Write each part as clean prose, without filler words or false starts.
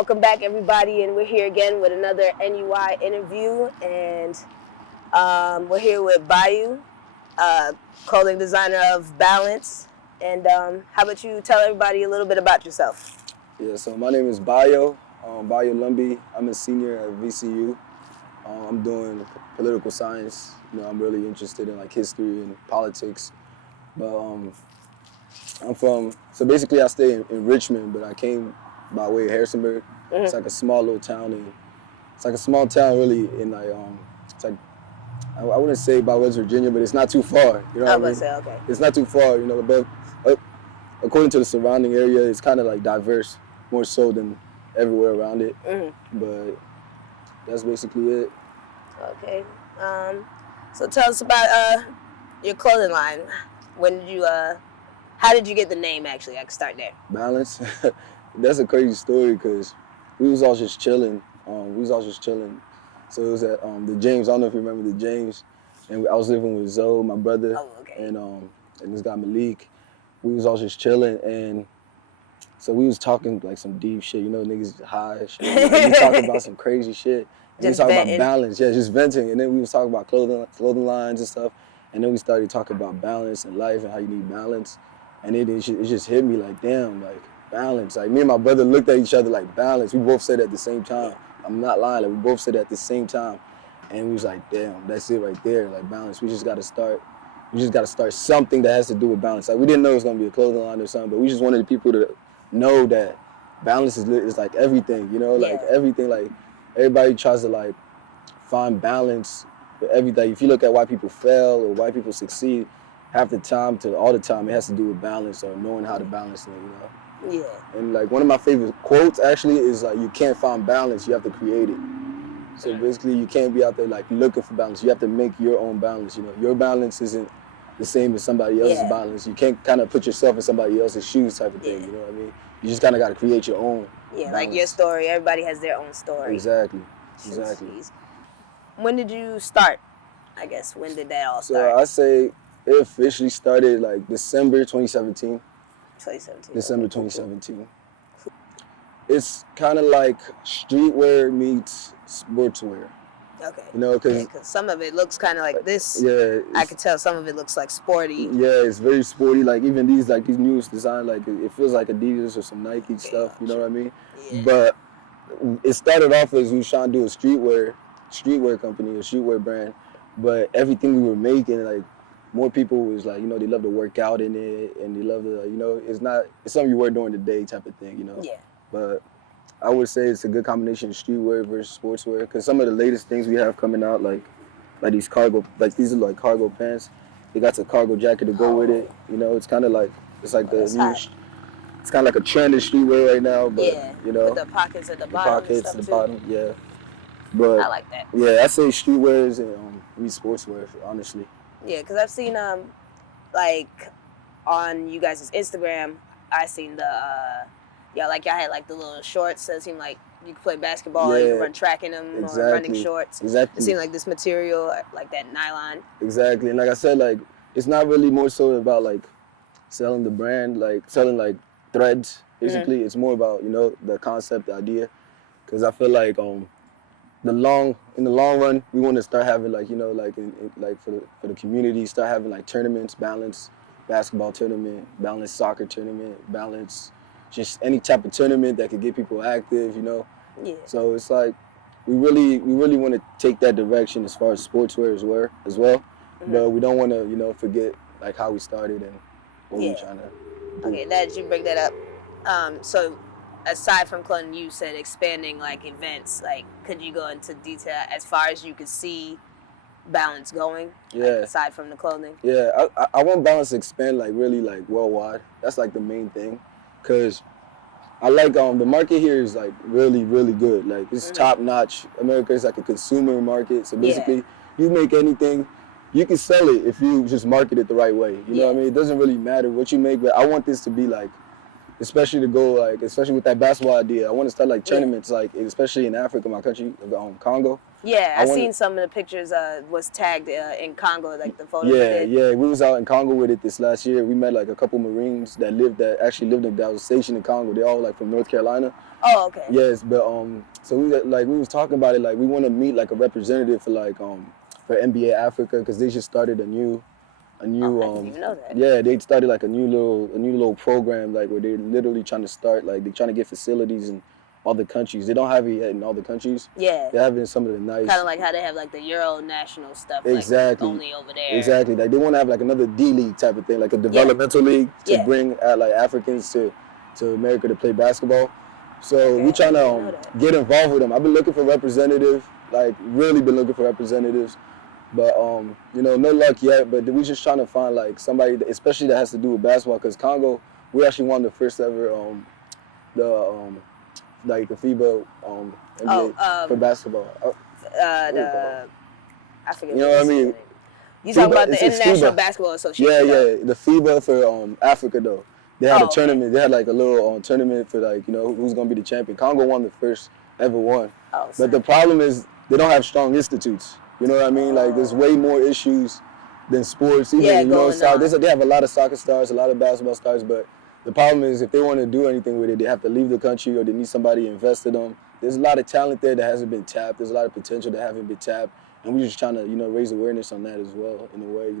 Welcome back, everybody, and we're here again with another N.U.i interview, and we're here with Bayou, clothing designer of Balance. And how about you tell everybody a little bit about yourself? Yeah, so my name is Bayo Lumbi. I'm a senior at VCU. I'm doing political science. I'm really interested in like history and politics. But so basically I stay in Richmond, but I came by way of Harrisonburg. Mm-hmm. It's like a small little town, and it's like a small town really in like, it's like, I wouldn't say by West Virginia, but it's not too far. You know what I mean? Say, okay. It's not too far, but according to the surrounding area, it's kind of like diverse, more so than everywhere around it. Mm-hmm. But that's basically it. Okay. So tell us about your clothing line. When did you? How did you get the name? Actually, I can start there. Balance. That's a crazy story because we was all just chilling. So it was at the James. I don't know if you remember the James. And I was living with Zoe, my brother, and this guy Malik. We was all just chilling, and so we was talking like some deep shit. Niggas high shit. Like, we talking about some crazy shit. And we talking about balance. Yeah, just venting. And then we was talking about clothing lines and stuff. And then we started talking about balance in life and how you need balance. And it just hit me like, damn, like balance. Like me and my brother looked at each other like balance. We both said it at the same time. I'm not lying. Like we both said it at the same time. And we was like, damn, that's it right there. Like balance. We just got to start something that has to do with balance. Like we didn't know it was gonna be a clothing line or something, but we just wanted people to know that balance is like everything. Like everything. Like everybody tries to like find balance with everything. If you look at why people fail or why people succeed, half the time to all the time it has to do with balance or knowing how to balance it. Yeah. And like one of my favorite quotes actually is like, you can't find balance, you have to create it. So basically you can't be out there like looking for balance. You have to make your own balance. Your balance isn't the same as somebody else's balance. You can't kind of put yourself in somebody else's shoes type of thing. You know what I mean? You just kind of got to create your own. Yeah, balance. Like your story. Everybody has their own story. Exactly. Jeez. When did you start? I guess when did that all start? So I say it officially started like December 2017. December 2017. It's kind of like streetwear meets sportswear. Okay. Because some of it looks kind of like this. Yeah. I could tell some of it looks like sporty. Yeah, it's very sporty. Like even these newest design, like it feels like Adidas or some Nike stuff. You know what I mean? Yeah. But it started off as we were trying to do a streetwear company, a streetwear brand. But everything we were making, like more people was like, they love to work out in it, and they love to, it's something you wear during the day type of thing. Yeah. But I would say it's a good combination of streetwear versus sportswear, because some of the latest things we have coming out, like these cargo, like these are like cargo pants. They got a cargo jacket to go with it. It's kind of like it's like it's kind of like a trend in streetwear right now. But with the pockets at the bottom. Pockets at the bottom, yeah. But I like that. Yeah, I say streetwear is meets sportswear, honestly. Yeah, because I've seen like on you guys' Instagram, I seen the y'all had like the little shorts that seemed like you could play basketball, you could run track in them, or running shorts. Exactly. It seemed like this material, like that nylon. Exactly, and like I said, like it's not really more so about like selling the brand, like selling like threads. Basically, It's more about the concept, the idea, because I feel like in the long run, we want to start having like like for the community, start having like tournaments, balance basketball tournament, balance soccer tournament, balance just any type of tournament that could get people active, Yeah. So it's like we really want to take that direction as far as sportswear as well. Mm-hmm. But we don't want to forget like how we started and what we're trying to do. Okay, that you bring that up. So aside from clothing, you said expanding like events. Like, could you go into detail as far as you could see Balance going? Yeah. Like, aside from the clothing. Yeah, I want Balance to expand like really like worldwide. That's like the main thing, cause I like the market here is like really really good. Like it's top notch. America is like a consumer market, so basically you make anything. You can sell it if you just market it the right way. You know what I mean? It doesn't really matter what you make, but I want this to be like especially to go like, especially with that basketball idea. I want to start like Yeah. tournaments, like especially in Africa, my country, Congo. Yeah, I I wanna- seen some of the pictures. Was tagged in Congo, like the photos you Yeah, did. yeah. We was out in Congo with it this last year. We met like a couple Marines that actually lived that was stationed in Congo. They all like from North Carolina. Oh, okay. Yes, but so we was talking about it, like we want to meet like a representative for like for NBA Africa, because they just started a new I didn't even know that. yeah, they started like a new little program, like where they're literally trying to start, like they're trying to get facilities in all the countries. They don't have it yet in all the countries. Yeah. They have it in some of the nice. Kind of like how they have like the Euro national stuff. Exactly. Like only over there. Exactly. Like they want to have like another D League type of thing, like a developmental league to bring like Africans to America to play basketball. So we trying to get involved with them. I've been looking for representatives, like really been looking for representatives, but no luck yet. But we just trying to find like somebody, especially that has to do with basketball, because Congo, we actually won the first ever like the FIBA NBA for basketball. I forget. You know what I mean? You talking about the International Basketball Association? Yeah. The FIBA for Africa though. They had a tournament. They had like a little tournament for like who's gonna be the champion. Congo won the first ever one. But the problem is they don't have strong institutes. You know what I mean? Like there's way more issues than sports. Even they have a lot of soccer stars, a lot of basketball stars, but the problem is if they want to do anything with it, they have to leave the country or they need somebody to invest in them. There's a lot of talent there that hasn't been tapped. There's a lot of potential that haven't been tapped. And we're just trying to, raise awareness on that as well in a way,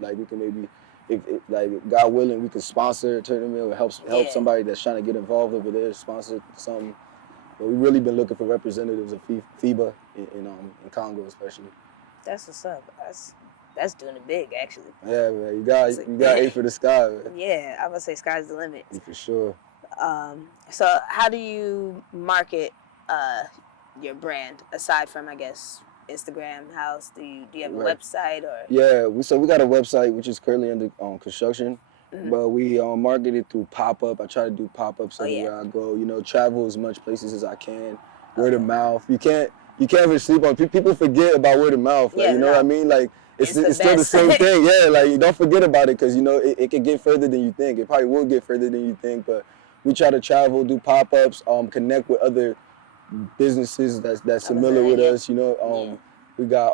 like we can maybe, if like God willing, we can sponsor a tournament or help somebody that's trying to get involved over there, sponsor something. But we've really been looking for representatives of FIBA in Congo especially. That's what's up. That's doing it big, actually. Yeah, man. You got aim for the sky, man. Yeah, I would say sky's the limit. For sure. So how do you market your brand aside from, I guess, Instagram? Do you have a website or? Yeah, we got a website which is currently under construction, but we market it through pop-up. I try to do pop-ups everywhere I go. Travel as much places as I can. Word of mouth. You can't ever sleep on. People forget about word of mouth. Like, what I mean? Like it's still the same thing. Yeah, like you don't forget about it because it can get further than you think. It probably will get further than you think, but we try to travel, do pop-ups, connect with other businesses that's similar with us. We got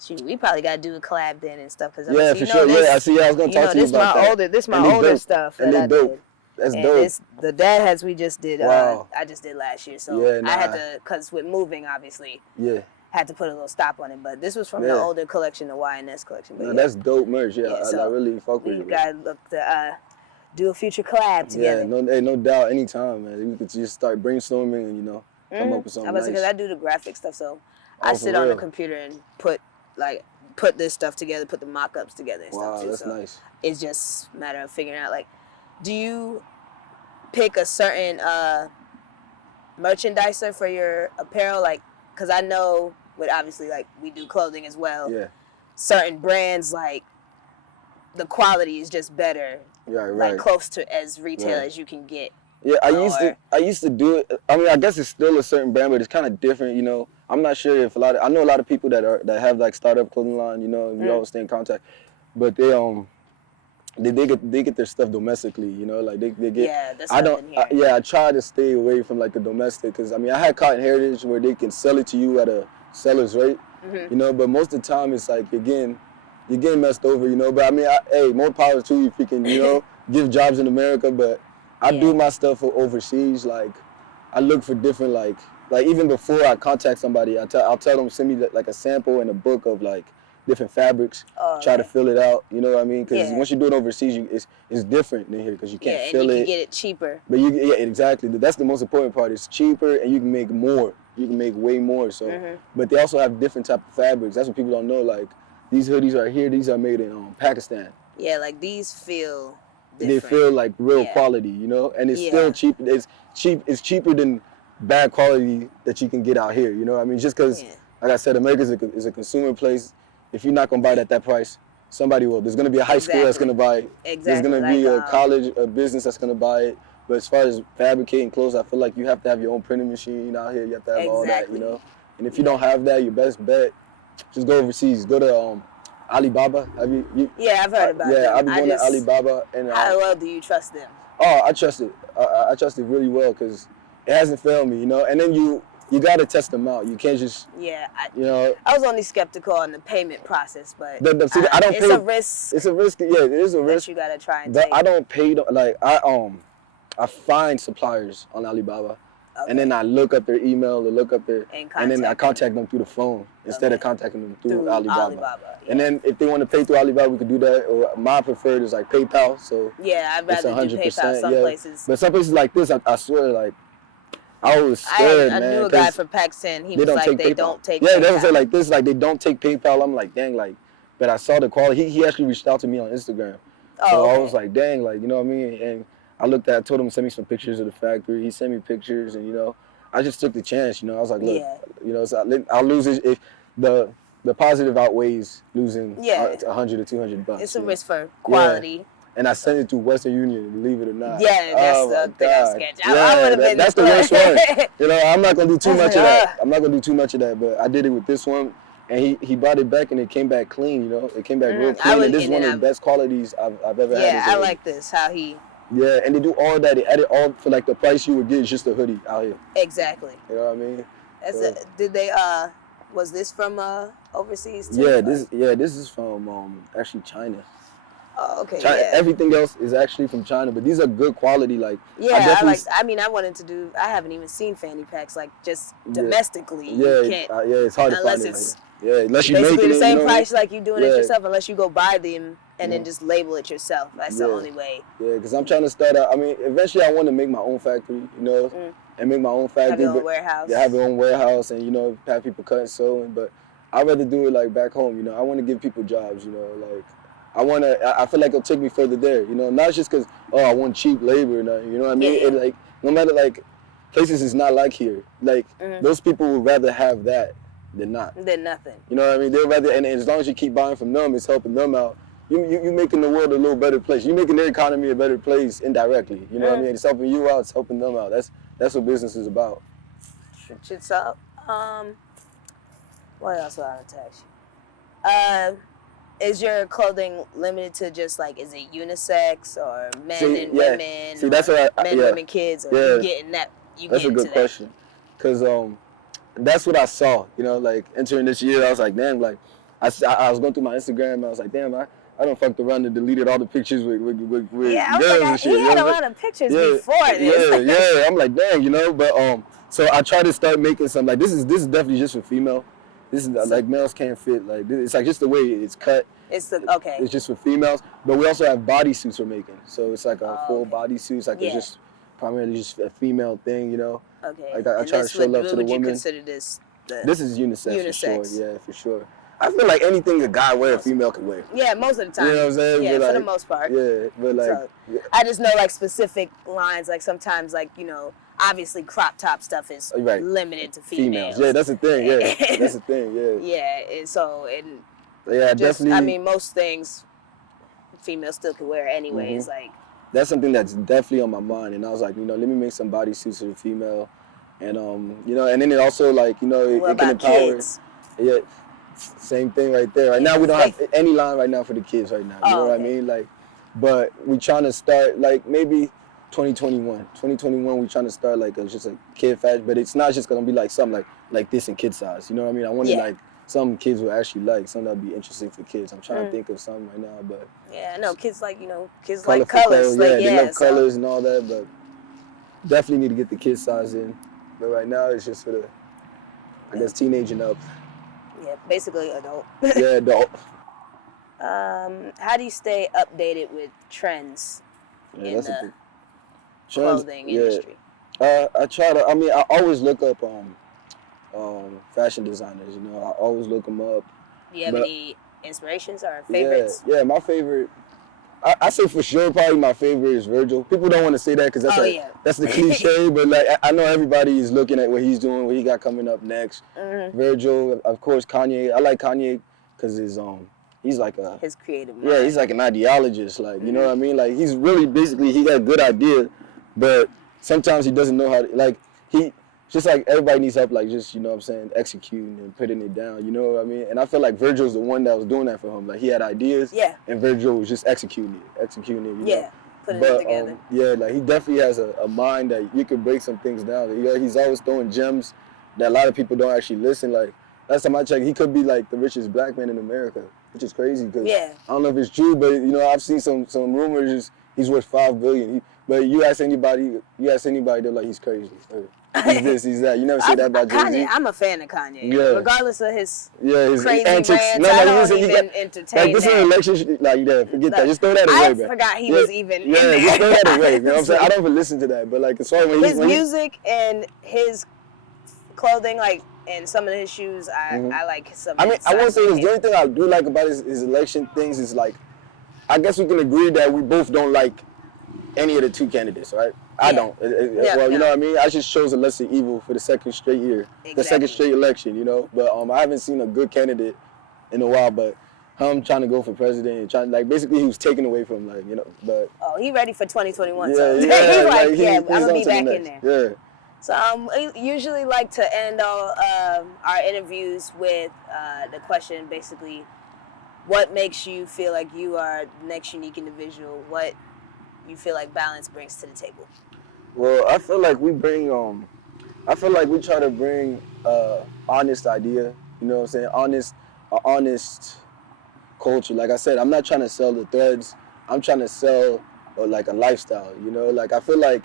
Shoot, we probably got to do a collab then and stuff. For sure. I see. I was gonna talk to you about that. This my older stuff that I did. That's dope. The dad hats we just did. Wow. I just did last year, so I had to, cause with moving, obviously. Yeah. Had to put a little stop on it, but this was from the older collection, the Y&S collection. But that's dope merch. I really fuck with it. You gotta look to do a future collab together. Yeah, no doubt. Anytime, man. We could just start brainstorming and come up with something nice. Because I do the graphic stuff, so I sit on the computer and put this stuff together, put the mock-ups together and stuff too. Wow, that's nice. It's just a matter of figuring out, like, do you pick a certain merchandiser for your apparel? Like, because I know with obviously, like, we do clothing as well. Yeah. Certain brands, like, the quality is just better. Right. Like, close to as retail as you can get. Yeah, I used to do it. I mean, I guess it's still a certain brand, but it's kind of different, I'm not sure if I know a lot of people that have like startup clothing line, and we always stay in contact, but they get their stuff domestically, like they get. Yeah, that's what I've been hearing. I try to stay away from like the domestic, because I mean I had Cotton Heritage where they can sell it to you at a seller's rate, but most of the time it's like you're getting messed over, but I mean more power to you if you can give jobs in America, but I do my stuff overseas. Like I look for different like even before I contact somebody, I'll tell them send me like a sample and a book of like different fabrics. Try to fill it out. You know what I mean? Because once you do it overseas, it's different than here because you can't fill it. Yeah, and you can get it cheaper. But exactly. That's the most important part. It's cheaper and you can make more. You can make way more. So, but they also have different type of fabrics. That's what people don't know. Like these hoodies right here, these are made in Pakistan. Yeah, like these feel different. They feel like real quality, and it's still cheap. It's cheaper than bad quality that you can get out here. You know what I mean? Just because, like I said, America is a consumer place. If you're not gonna buy it at that price, somebody will. There's gonna be a high school that's gonna buy it. There's gonna be a college, a business that's gonna buy it. But as far as fabricating clothes, I feel like you have to have your own printing machine out here. You have to have all that, And if you don't have that, your best bet, just go overseas. Go to Alibaba. Yeah, I've heard about them. Yeah, I've been going to Alibaba. And how well do you trust them? Oh, I trust it. I trust it really well because it hasn't failed me, you know. And then you got to test them out. You can't just, Yeah, you know. I was only skeptical on the payment process, but See, I don't it's pay. a risk. It's a risk. Yeah, it is a risk. That you gotta try and But take. I don't pay them. Like I find suppliers on Alibaba, and then I look up their email, or look up their, and then I contact them through the phone instead of contacting them through Alibaba. Yeah. And then if they want to pay through Alibaba, we could do that. Or my preferred is like PayPal. So yeah, I'd rather do PayPal some places. But some places like this, I swear, like I was scared, man. I knew a guy from Pakistan. He was like, they don't take PayPal. Yeah, PayPal. they would say like this, like they don't take PayPal. I'm like, dang, like, but I saw the quality. He actually reached out to me on Instagram. So I was like, dang, like, you know what I mean? And I told him to send me some pictures of the factory. He sent me pictures, and, you know, I just took the chance, you know. I was like, look, you know, so I'll lose it if the positive outweighs losing $100 or $200. It's a risk for quality. Yeah. And I sent it to Western Union, believe it or not. Yeah, that's the thing I was sketched. I would have been that's the worst one. You know, I'm not going to do too much of that. I'm not going to do too much of that, but I did it with this one. And he brought it back, and it came back clean, you know. It came back real clean, and this is one of the best qualities I've ever had. Yeah, I like this, how he... Yeah, and they do all that. They added all for, like, the price you would get is just a hoodie out here. Exactly. You know what I mean? Did they, was this from overseas, too? Yeah, this is from, actually, China. Oh, okay, China, everything else is actually from China, but these are good quality, like... Yeah, I wanted to do... I haven't even seen fanny packs, like, just domestically. Yeah, you can't, it's hard to find unless it. it's... Yeah, unless you make it. Basically the same you know, price like you doing it yourself, unless you go buy them and then just label it yourself. That's the only way. Yeah, because I'm trying to start out. I mean, eventually I want to make my own factory, you know, and make my own factory. Have your own warehouse. Yeah, have your own warehouse and, you know, have people cut and sewing. But I'd rather do it, like, back home, you know. I want to give people jobs, you know, like... I feel like it'll take me further there, you know, not just because, I want cheap labor or nothing, you know what I mean? Yeah. It, like, no matter, like, places is not like here. Like, those people would rather have that than not. Than nothing. You know what I mean? They'd rather, and as long as you keep buying from them, it's helping them out. You making the world a little better place. You making their economy a better place indirectly. You know what I mean? It's helping you out, it's helping them out. That's what business is about. Shit's up. What else would I ask you? Is your clothing limited to just like, is it unisex or men and women? See, that's what women, kids, or you getting that? That's a good question, because that's what I saw. You know, like entering this year, I was like, damn, like I was going through my Instagram, and I was like, damn, I don't fucked around and deleted all the pictures with girls and shit. He had a lot of pictures before this. Yeah. I'm like, dang, you know, but so I try to start making some, like, this is definitely just for female. This is like males can't fit. Like, it's like just the way it's cut. It's just for females. But we also have bodysuits we're making. So it's like a full bodysuit. Like it's just primarily just a female thing, you know. Okay. Like I try to show love to the women. Would you consider this? This is unisex for sure. Yeah, for sure. I feel like anything a guy wear, a female can wear. Yeah, most of the time. You know what I'm saying? Yeah, but for the most part. Yeah, but like... So, I just know, like, specific lines, like, sometimes, like, you know, obviously crop top stuff is limited to females. Yeah, that's the thing, that's the thing, Yeah, and so, definitely... I mean, most things females still can wear anyways, like... That's something that's definitely on my mind, and I was like, you know, let me make some bodysuits for the female, and, you know, and then it also, like, you know, it can empower... Kids? Yeah. Same thing right there. Right now, we don't have any line right now for the kids right now. You know what I mean? Like, but we trying to start, like, maybe 2021. 2021, we trying to start, like, just a kid fashion, but it's not just going to be, like, something like this in kid size. You know what I mean? I want to, like, some kids will actually like, something that would be interesting for kids. I'm trying to think of something right now, but... Yeah, I know. Kids like, you know, kids like colors. They love colors and all that, but definitely need to get the kid size in. But right now, it's just for the, I guess, teenage and up. Yeah, basically adult. Yeah, adult. How do you stay updated with trends in the clothing industry? I try to. I mean, I always look up fashion designers. You know, I always look them up. Do you have any inspirations or favorites? Yeah, my favorite. I say for sure, probably my favorite is Virgil. People don't want to say that because that's the cliche, but like I know everybody is looking at what he's doing, what he got coming up next. Virgil, of course, Kanye. I like Kanye because he's like his creative mind. Yeah, he's like an ideologist. Like you know what I mean? Like he's really basically he got a good idea, but sometimes he doesn't know how to like he. Just like everybody needs help, like just, you know what I'm saying, executing and putting it down, you know what I mean? And I feel like Virgil's the one that was doing that for him. Like he had ideas, and Virgil was just executing it, you know? putting it together. Yeah, like he definitely has a mind that you could break some things down. He's always throwing gems that a lot of people don't actually listen. Like last time I checked, he could be like the richest black man in America, which is crazy because I don't know if it's true, but I've seen some rumors he's worth $5 billion. But you ask anybody, they're like he's crazy. He's this, he's that. You never say that about Jay-Z. I'm a fan of Kanye. Yeah. Regardless of his crazy antics. Rants, I don't even entertain like, this is an election, forget that. Just throw that away, man. I forgot he was even in there. Just throw that away. You know what I'm saying? I don't even listen to that. But, like, as far as when his music and his clothing, like, and some of his shoes, I like some of his I won't say this. The only thing I do like about his election things is, like, I guess we can agree that we both don't like any of the two candidates, right? I don't. Well, you know what I mean? I just chose a lesser evil for the second straight year, the second straight election, But I haven't seen a good candidate in a while. But him trying to go for president and trying, like, basically he was taken away from, like, But he ready for 2021. Yeah, so he's I'm gonna be back in there. Yeah. So I usually like to end all our interviews with the question, basically, what makes you feel like you are the next unique individual? What you feel like balance brings to the table? Well, I feel like we bring we try to bring honest idea, you know what I'm saying? Honest culture. Like I said, I'm not trying to sell the threads. I'm trying to sell like a lifestyle, Like I feel like,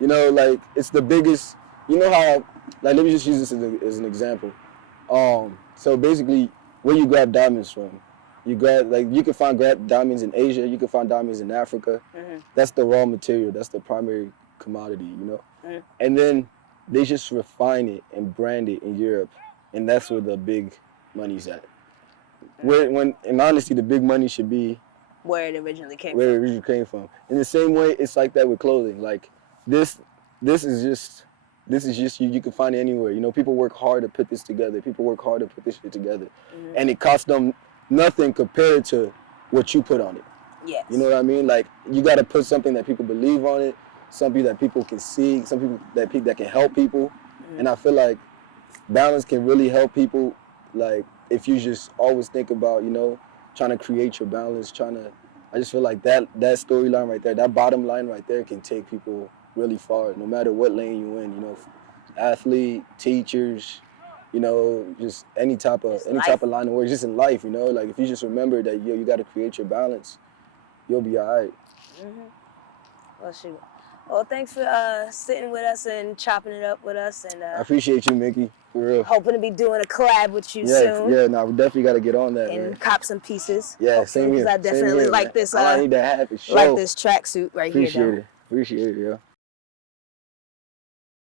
like it's the biggest, how, like let me just use this as an example. So basically where you grab diamonds from. You can find diamonds in Asia, you can find diamonds in Africa. Mm-hmm. That's the raw material, that's the primary commodity, Mm-hmm. And then they just refine it and brand it in Europe, and that's where the big money's at. Mm-hmm. When in honesty, the big money should be where it originally came from. In the same way, it's like that with clothing. Like this is just you can find it anywhere. People work hard to put this together. People work hard to put this shit together, mm-hmm. and it costs them nothing compared to what you put on it. Yes. You know what I mean? Like you got to put something that people believe on it, something that people can see, something that can help people. Mm-hmm. And I feel like balance can really help people. Like if you just always think about, trying to create your balance, I just feel like that storyline right there, that bottom line right there can take people really far, no matter what lane you in. Athlete, teachers. Just any type of line of work, just in life, like if you just remember that you got to create your balance, you'll be all right. Mm-hmm. Well, shoot. Well, thanks for sitting with us and chopping it up with us, and I appreciate you, Mickey, for real. Hoping to be doing a collab with you soon. Yeah, no, we definitely got to get on that, and man. Cop some pieces. Yeah, same here. Because I definitely like this. I need to have it. Like this tracksuit right here. Appreciate it, yeah.